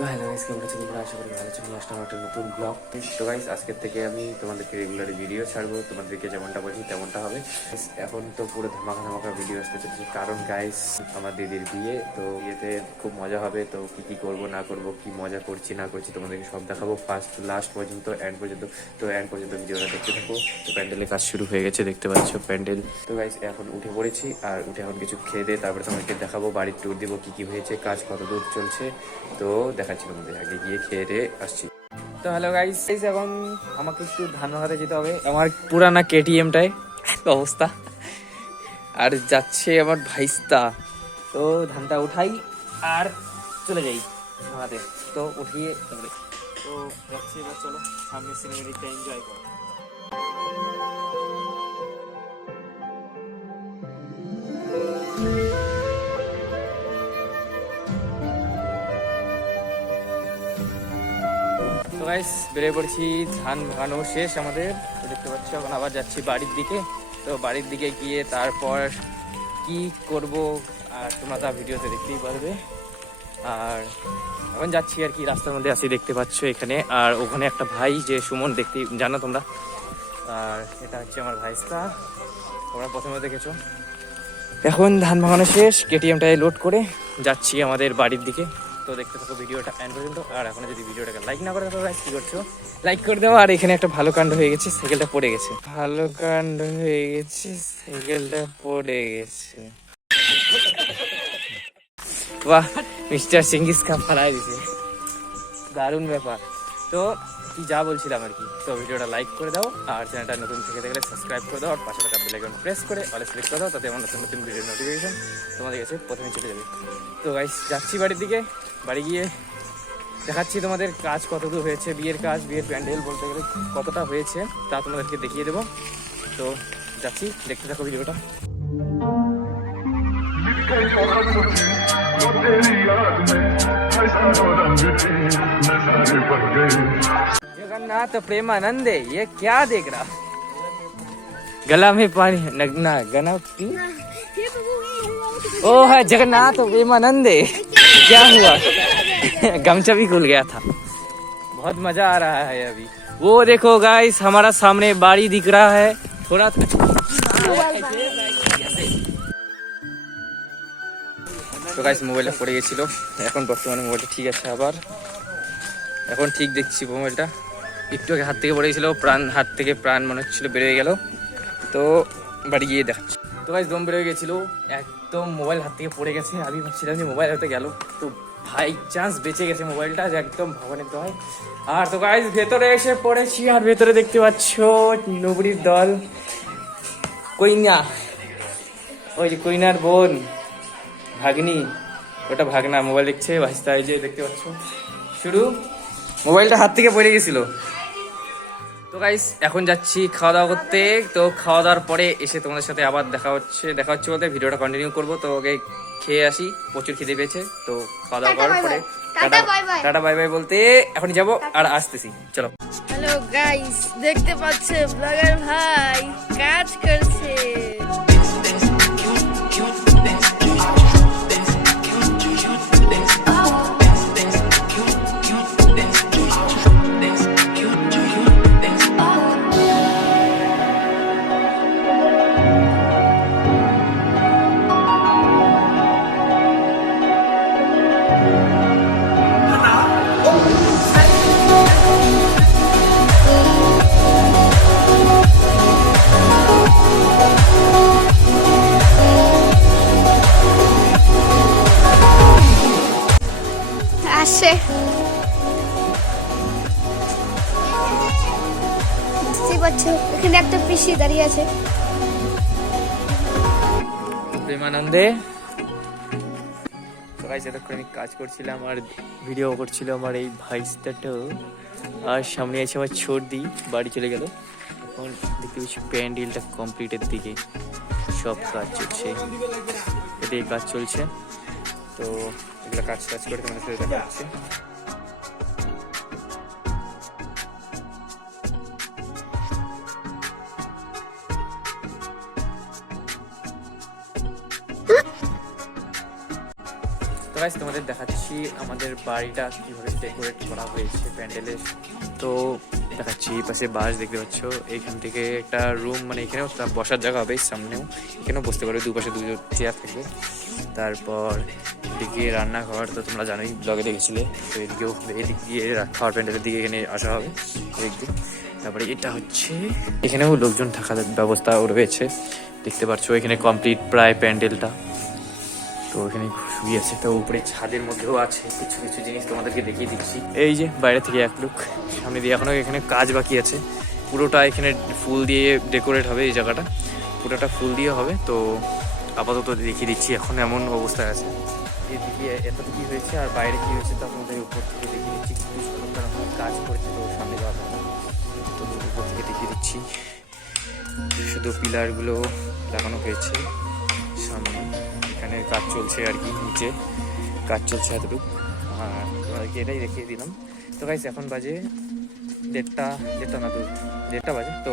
তো hello guys, কেমন আছো তোমরা? আশা করি ভালো আছো। নিয়ে আসলাম একটা নতুন ব্লগ। তো গাইস, আজকের থেকে আমি তোমাদেরকে রেগুলার ভিডিও ছাড়বো, তোমাদেরকে যেমনটা বলছি তেমনটা হবে। এখন তো পুরো ধামাকা ধামাকা ভিডিও আসতে চলেছে, কারণ গাইস আমার দিদির বিয়ে। তো বিয়েতে খুব মজা হবে। তো কি কি করব না করব, কি মজা করছি না করছি তোমাদেরকে সব দেখাবো, ফার্স্ট লাস্ট পর্যন্ত, এন্ড পর্যন্ত। তো এন্ড পর্যন্ত ভিডিওটা দেখতে থাকো। তো প্যান্ডেলের কাজ শুরু হয়ে গেছে, দেখতে পাচ্ছ প্যান্ডেল। তো গাইস এখন উঠে পড়েছি, আর উঠে এখন কিছু খেয়ে দিয়ে তারপরে তোমাদেরকে দেখাবো, বাড়ির ট্যুর দিব, কি কি হয়েছে, কাজ কত দূর চলছে। তো দেখাচ্ছি তোমাদের, আগে গিয়ে খেয়ে দিয়ে আসছি। তো হ্যালো গাইস, এখন আমাকে একটু ধান ভাঙাতে যেতে হবে, আমার পুরানা কেটিএমটায় অবস্থা। আর যাচ্ছে আমার ভাইস্তা। তো ধানটা উঠাই আর চলে যাই ভাঙাতে। তো উঠিয়ে তো যাচ্ছি, এবার চলো সামনে সিনেমেটিকটা এনজয় করো। তো গাইস বেরিয়ে পড়ছি, ধান ভাঙানো শেষ আমাদের। তো দেখতে পাচ্ছ এখন আবার যাচ্ছি বাড়ির দিকে। তো বাড়ির দিকে গিয়ে তারপর কি করব আর তোমরা তা ভিডিওতে দেখতেই পারবে। আর এখন যাচ্ছি আর কি, রাস্তার মধ্যে আছি দেখতে পাচ্ছ এখানে। আর ওখানে একটা ভাই, যে সুমন, দেখতেই জানো তোমরা। আর এটা হচ্ছে আমার ভাইস্তা, তোমরা প্রথমে দেখেছো। এখন ধান ভাঙানো শেষ, কেটিএমটায় লোড করে যাচ্ছি আমাদের বাড়ির দিকে। তো দেখতে থাকো ভিডিওটা এন্ড পর্যন্ত। আর এখন যদি ভিডিওটাকে লাইক না করে থাকো গাইস, কি করছো? লাইক করে দাও। আর এখানে একটা ভালো কাণ্ড হয়ে গেছে, সাইকেলটা পড়ে গেছে। ভালো কাণ্ড হয়ে গেছে, সাইকেলটা পড়ে গেছে। বাহ, মিস্টার সিঙ্গিস কা ফালাই দিছে, দারুণ ব্যাপার। তো কি যা বলছিলাম আর কি, তো ভিডিওটা লাইক করে দাও, আর চ্যানেলটা নতুন থেকে দেখলে সাবস্ক্রাইব করে দাও, আর পাশে থাকা বেল আইকন প্রেস করে অলে ক্লিক করে দাও, তাতে আমার নতুন নতুন ভিডিওর নোটিফিকেশন তোমাদের কাছে প্রথমে চলে যাবে। তো গাইস যাচ্ছি বাড়ির দিকে, বাড়ি গিয়ে দেখাচ্ছি তোমাদের কাজ কত দূর হয়েছে, বিয়ের কাজ, বিয়ের প্যান্ডেল বলতে গেলে কতটা হয়েছে তা তোমাদেরকে দেখিয়ে দেবো। তো যাচ্ছি, দেখতে থাকো ভিডিওটা। जगन्नाथ प्रेमानंदे, ये क्या देख रहा? गला में पानी नगना गना की? ओ है जगन्नाथ प्रेमानंदे, क्या हुआ? गमछा भी खुल गया था। बहुत मजा आ रहा है अभी। वो देखो गाइस, हमारा सामने बाड़ी दिख रहा है थोड़ा। তো গাইস মোবাইলটা পড়ে গেছিল, এখন বর্তমানে মোবাইলটা ঠিক আছে। আবার এখন ঠিক দেখছি মোবাইলটা। একটু আগে হাত থেকে পড়ে গেছিলো, হাত থেকে প্রাণ মনে হচ্ছিল বেরোয় গেল। তো বাড়ি গিয়ে দেখাচ্ছি। তো গাইস দম বেরোয় গেছিলো, একদম মোবাইল হাত থেকে পড়ে গেছে। আমি ভাবছিলাম যে মোবাইল হতে গেল, তো ভাই চান্স বেঁচে গেছে মোবাইলটা, যে একদম ভগবানের দয়। আর তো গাইস ভেতরে এসে পড়েছি, আর ভেতরে দেখতে পাচ্ছ নবরীর দল, কইনা, ওই যে কইনার বোন, ভাগ্নি, ওটা ভাগনা মোবাইল দেখছে, ভাইস্তা এই যে দেখতে পাচ্ছ। শুরু মোবাইলটা হাত থেকে পড়ে গেছিল। তো গাইস এখন যাচ্ছি খাওয়া দাওয়া করতে। তো খাওয়া দাওয়ার পরে এসে তোমাদের সাথে আবার দেখা হচ্ছে বলতে ভিডিওটা কন্টিনিউ করবো। তো ওকে খেয়ে আসি, প্রচুর খিদে পেয়েছে। তো খাওয়া দাওয়া করার পরে টাটা বাই বাই বলতে এখন যাবো, আর আসতেছি, চলো। হ্যালো গাইস, দেখতে পাচ্ছেন ব্লগার ভাই কাজ করছে। আসে এখানে একটা পিসি দাঁড়িয়ে আছে প্রেমানন্দে। গাইস এতক্ষণ আমি কাজ করছিলাম আর ভিডিও করছিল আমার এই ভাইস্তাটাও, আর সামনে আছে আমার ছোটদি, বাড়ি চলে গেল। এখন দেখতে পাচ্ছি প্যান্ডেলটা কমপ্লিটের দিকে, সব কাজ চলছে, এদিকে কাজ চলছে। তো এগুলো কাজ করে তোমাদের সাথে দেখা হচ্ছে। তো গাইস তোমাদের দেখাচ্ছি আমাদের বাড়িটা কীভাবে ডেকোরেট করা হয়েছে প্যান্ডেলের। তো দেখাচ্ছি এই পাশে বাস দেখতে পাচ্ছ, এইখান থেকে একটা রুম, মানে এখানেও বসার জায়গা হবে, সামনেও এখানেও বসতে পারবে, দুপাশে দুটো চেয়ার থাকবে। তারপর এদিকে রান্নাঘর তো তোমরা জানোই, ব্লগে দেখেছিলে। তো এদিকেও হবে, এদিক দিয়ে খাওয়ার প্যান্ডেলের দিকে এখানে আসা হবে এদিক দিয়ে। তারপরে এটা হচ্ছে, এখানেও লোকজন থাকার ব্যবস্থাও রয়েছে দেখতে পাচ্ছ। এখানে কমপ্লিট প্রায় প্যান্ডেলটা। তো এখানে শুয়ে আছে, তো উপরে ছাদের মধ্যেও আছে কিছু কিছু জিনিস, তোমাদেরকে দেখিয়ে দিচ্ছি। এই যে বাইরে থেকে এক লুক, সামনে দিয়ে এখনো এখানে কাজ বাকি আছে। পুরোটা এখানে ফুল দিয়ে ডেকোরেট হবে, এই জায়গাটা পুরোটা ফুল দিয়ে হবে। তো আপাতত দেখিয়ে দিচ্ছি, এখন এমন অবস্থায় আছে। এদিকে এতটুকুই হয়েছে, আর বাইরে কী হয়েছে তো আপনাদের উপর থেকে দেখিয়ে দিচ্ছি। কিছু শ্রমিকরা এখন কাজ করছে, তো সামনে যাওয়া যাবে না, তো উপর থেকে দেখিয়ে দিচ্ছি। শুধু পিলারগুলো লাগানো হয়েছে সামনে, এখানে কাজ চলছে আর কি, নিচে কাজ চলছে এতটুকু। আর তোমাদেরকে এটাই দেখিয়ে দিলাম। তো গাইস এখন বাজে দেড়টা বাজে। তো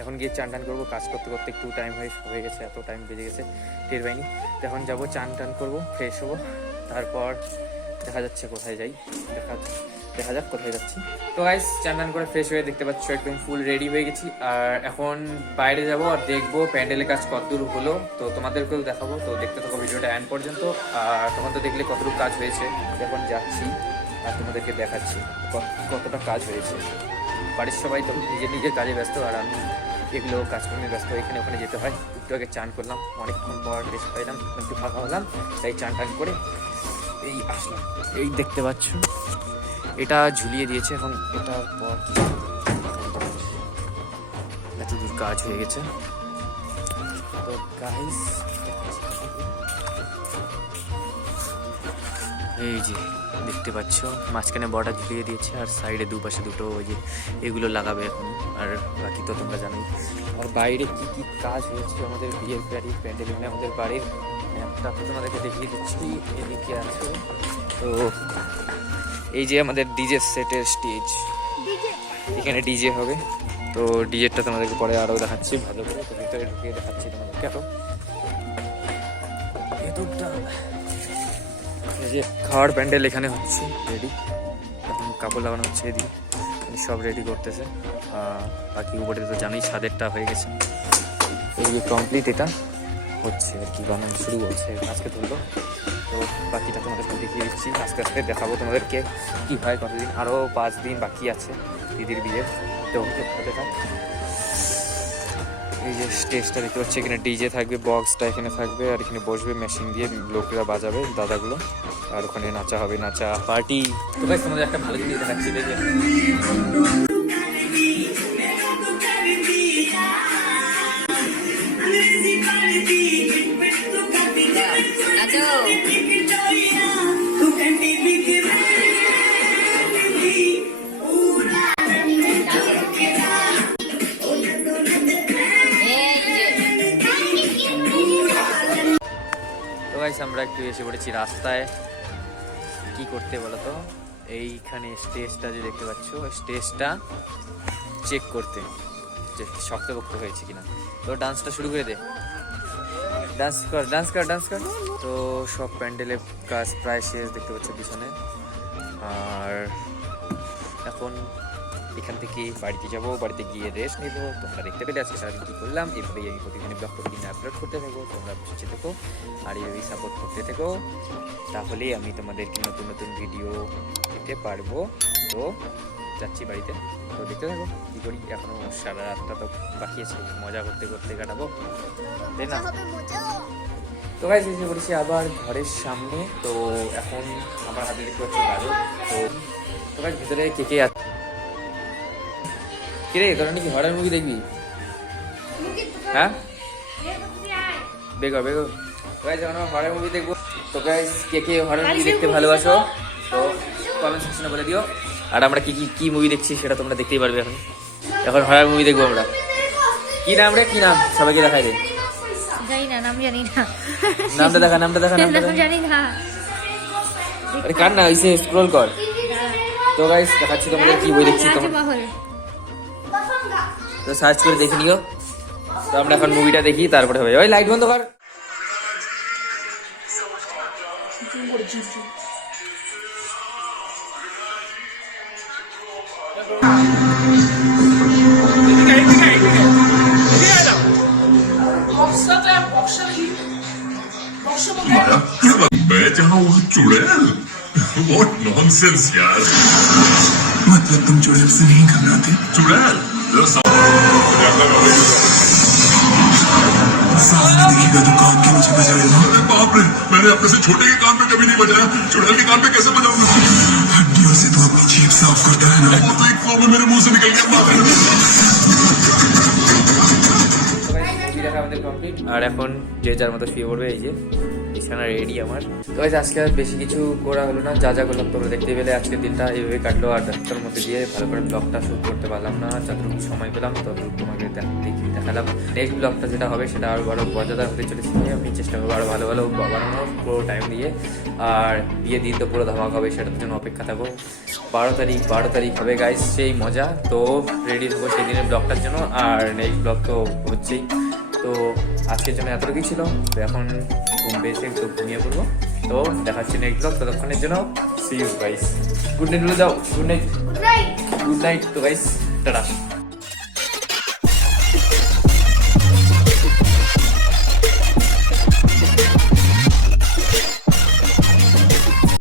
এখন গিয়ে চান টান করবো, কাজ করতে করতে একটু টাইম হয়ে গেছে, এত টাইম বেজে গেছে টের পাইনি। তো এখন যাবো, চান টান করবো, ফ্রেশ হবো, তারপর দেখা যাচ্ছে কোথায় যাই, দেখা যাক কোথায় যাচ্ছি। তো গাইস চান টান করে ফ্রেশ হয়ে দেখতে পাচ্ছ একদম ফুল রেডি হয়ে গেছি। আর এখন বাইরে যাব আর দেখবো প্যান্ডেলের কাজ কতদূর হলো, তো তোমাদেরকেও দেখাবো। তো দেখতে থাকো ভিডিওটা এন্ড পর্যন্ত। আর তোমাদের দেখলে কতটুকু কাজ হয়েছে, এখন যাচ্ছি আর তোমাদেরকে দেখাচ্ছি কতটা কাজ হয়েছে। বাড়ির সবাই তো নিজের কাজে ব্যস্ত, আর আমি এগুলো কাজকর্মে ব্যস্ত, এখানে ওখানে যেতে হয়। একটু আগে চান করলাম, অনেকক্ষণ পর রেস্ট পাইলাম, একটু ফাঁকা হলাম, তাই চান টান করে এই আসলাম। এই দেখতে পাচ্ছ এটা ঝুলিয়ে দিয়েছে, এখন এটার পর এত দূর কাজ হয়ে গেছে। তো গাইস এই যে দেখতে পাচ্ছ মাঝখানে বর্ডার ঝুলিয়ে দিয়েছে, আর সাইডে দুপাশে দুটো ওই যে এগুলো লাগাবে এখন। আর বাকি তো তোমরা জানোই। আর বাইরে কি কি কাজ হয়েছে আমাদের বিয়ের প্যান্ডেল, আমাদের বাড়ির ম্যাপটা তোমাদেরকে দেখিয়ে দিচ্ছি, এদিকে আছে। তো এই যে আমাদের ডিজে সেটের স্টেজ, এখানে ডিজে হবে। তো ডিজেটা তোমাদেরকে পরে আরও দেখাচ্ছি ভালো করে, তো ভিতরে ঢুকিয়ে দেখাচ্ছি তোমাদেরকে। এখন এই যে খাওয়ার প্যান্ডেল এখানে হচ্ছে রেডি, এখন কাপড় লাগানো হচ্ছে, এদিকে সব রেডি করতেছে। বাকি উপরে তো জানোই ছাদেরটা হয়ে গেছে, এই যে কমপ্লিট এটা হচ্ছে আর কি, বানানো শুরু করছে আজকে তুললো। তো বাকিটা তোমাদেরকে দেখিয়ে দিচ্ছি, আস্তে আস্তে দেখাবো তোমাদেরকে কী হয়, কতদিন, আরও 5 দিন বাকি আছে দিদির বিয়ের। তো হতে থাক। এই যে স্টেজটা দেখতে পাচ্ছি, এখানে ডিজে থাকবে, বক্সটা এখানে থাকবে, আর এখানে বসবে মেশিন দিয়ে, লোকেরা বাজাবে দাদাগুলো, আর ওখানে নাচা হবে, নাচা পার্টি। তো গাইস তোমাদের একটা ভালো জিনিস দেখাচ্ছি, দেখবে আমরা একটু এসে পড়েছি রাস্তায়। কি করতে বলো তো, এইখানে স্টেজটা যে দেখতে পাচ্ছ, স্টেজটা চেক করতে যে শক্তপোক্ত হয়েছে কিনা। তো ডান্সটা শুরু করে দে, ডান্স কর। তো সব প্যান্ডেলের কাজ প্রায় শেষ দেখতে পাচ্ছ পিছনে। আর এখন এখান থেকে বাড়িতে যাবো, বাড়িতে গিয়ে রেস্ট নেবো। তোমরা দেখতে পেলে আজকে সারাদিন কী করলাম, এভাবেই আমি প্রতিদিন ব্লগ প্রতিদিন আপলোড করতে থাকবো। তোমরা বুঝতে থেকো আর এইভাবেই সাপোর্ট করতে থেকো, তাহলেই আমি তোমাদেরকে নতুন নতুন ভিডিও দিতে পারবো। তো যাচ্ছি বাড়িতে, তো দেখতে থাকো কী করি। এখনও সারা রাতটা তো বাকি আছে, মজা করতে করতে কাটাবো, তাই না? তো গাইস এসে পড়েছি আবার ঘরের সামনে। তো এখন আমার হাতে দেখতে পাচ্ছি গাজর। তো গাইস ভিতরে কে কে আছে, কিরে তোরা নাকি হরর মুভি দেখবি? হ্যাঁ বেগো গাইস আমরা হরর মুভি দেখবো। তো গাইস কে কে হরর মুভি দেখতে ভালোবাসো তো কমেন্ট সেকশনে বলে দিও। আর আমরা কি মুভি দেখছি সেটা তোমরা দেখতেই পারবে। এখন হরর মুভি দেখবো আমরা। কি নাম রে, কি নাম? সবাইকে দেখাই দে। জানি না, নাম জানি না। নামটা দেখা নাম জানি না। আরে কার না হইছে, স্ক্রল কর। তো গাইস দেখাচ্ছি তোমাদের কি বই দেখছি তোমরা, তো সার্চ করে দেখে নিও। তো আমরা এখন মুভিটা দেখি, তারপরে হবে। ওই লাইট বন্ধ কর। করেছি একটু। বক্সাটা বক্সা কি বক্সা मैं जहाँ वहाँ चुड़ैल What nonsense यार मतलब तुम चुड़ैल से नहीं घबराते? चुड़ैल सामने देखिएगा तो कान के नीचे बजाएगा। अरे बाप रे मैंने अपने से छोटे के कान पे कभी नहीं बजाया चुड़ैल के कान पे कैसे बजाऊंगा हड्डियों से तो अपनी जीभ साफ करता है ना। वो तो एक फ्लो में मेरे मुंह से निकल गया बाप रे মুভি দেখা আমাদের কমপ্লিট আর এখন যে যার মতো শুয়ে পড়বে। এই যে বিছানা রেডি আমার। তো গাইস আজকে আর বেশি কিছু করা হলো না, যা যা করলাম তোমরা দেখতে পেলে। আজকের দিনটা এইভাবে কাটলো আর ব্যস্ততার মধ্যে দিয়ে ভালো করে ব্লগটা শুট করতে পারলাম না। যতটুকু সময় পেলাম ততটুকু তোমাকে দেখালাম। নেক্সট ব্লগটা যেটা হবে সেটা আরও বড় মজাদার হতে চলেছে। আমি চেষ্টা করবো আরও ভালো ভালো বানানোর পুরো টাইম দিয়ে। আর বিয়ে দিন তো পুরো ধামাকা হবে, সেটার জন্য অপেক্ষা থাকবো। 12 তারিখ হবে গাইস সেই মজা। তো রেডি থাকবো সেই দিনের ব্লগটার জন্য। আর নেক্সট ব্লগ তো হচ্ছেই। তো আজকের জন্য এতটুকুই ছিল। তো এখন ঘুম পেয়েছে, তো ঘুমিয়ে পড়বো। তো দেখা হচ্ছে নেক্সট ব্লগ, ততক্ষণের জন্য see you guys. Good night বলে দাও। Good night. Good night. তো গাইস টাটা।